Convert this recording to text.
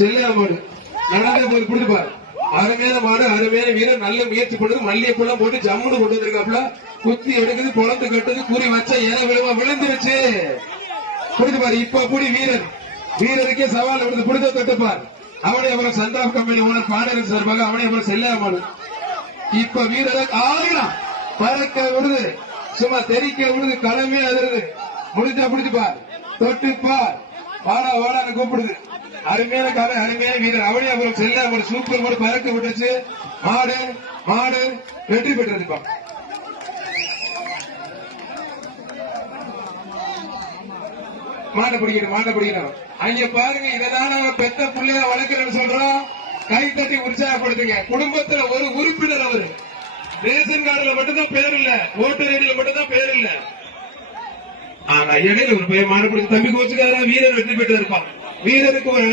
செல்ல மாடு நடந்த போது கொடுத்துப்பாரு. அருமையான மாடு, அருமையான வீரர், நல்ல முயற்சி பண்ணுது. மல்லிகைப்பூலாம் போட்டு ஜம்முன்னு கொண்டு வந்திருக்காப்ல. குத்தி எடுக்குது, பொழந்து கட்டுது, கூறி வச்சா ஏன விழுவா விழுந்துருச்சு. கொடுத்துப்பாரு. இப்ப கூடி வீரர், வீரருக்கே சவால் விடுது. புடித்த தொட்டுப்பார். அவனே அப்புறம் சந்தாப் கம்பெனி ஓனர் பாடகர் சார்பாக அவனே அப்புறம் செல்ல மாடு. இப்ப வீரரை ஆடுகிறான், பறக்க விடுது, சும்மா தெரிக்க விடுது, களமே அதிருது. முடிஞ்சா பிடிச்சுப்பார், தொட்டுப்பார், வாடா வாடான்னு கூப்பிடுது. அருமையான காலை, அருமையான வீரர். அவனே அப்புறம் செல்ல ஒரு சூப்பர் மாடு பறக்க விட்டுச்சு. மாடு மாடு வெற்றி பெற்றிருப்பா. மாட்டை பிடிக்கணும், மாட்டை பிடிக்கணும். அங்க பாருங்க, இதெல்லாம் நம்ம பெத்த பிள்ளைய வளர்க்கிறேன்னு சொல்றோம். கை தட்டி உற்சாகப்படுத்துங்க. குடும்பத்துல ஒரு உறுப்பினர் அவரு. ரேஷன் கார்டுல மட்டும்தான் பேர் இல்ல, ஓட்டர் ஐடியில மட்டும்தான் பேர் இல்ல. ஆனா இடையில ஒரு பையன் மாடு பிடிச்சி தம்பி கோச்சுக்காரா வீரர் வெற்றி பெற்று இருப்பான். வீரருக்கு ஒரு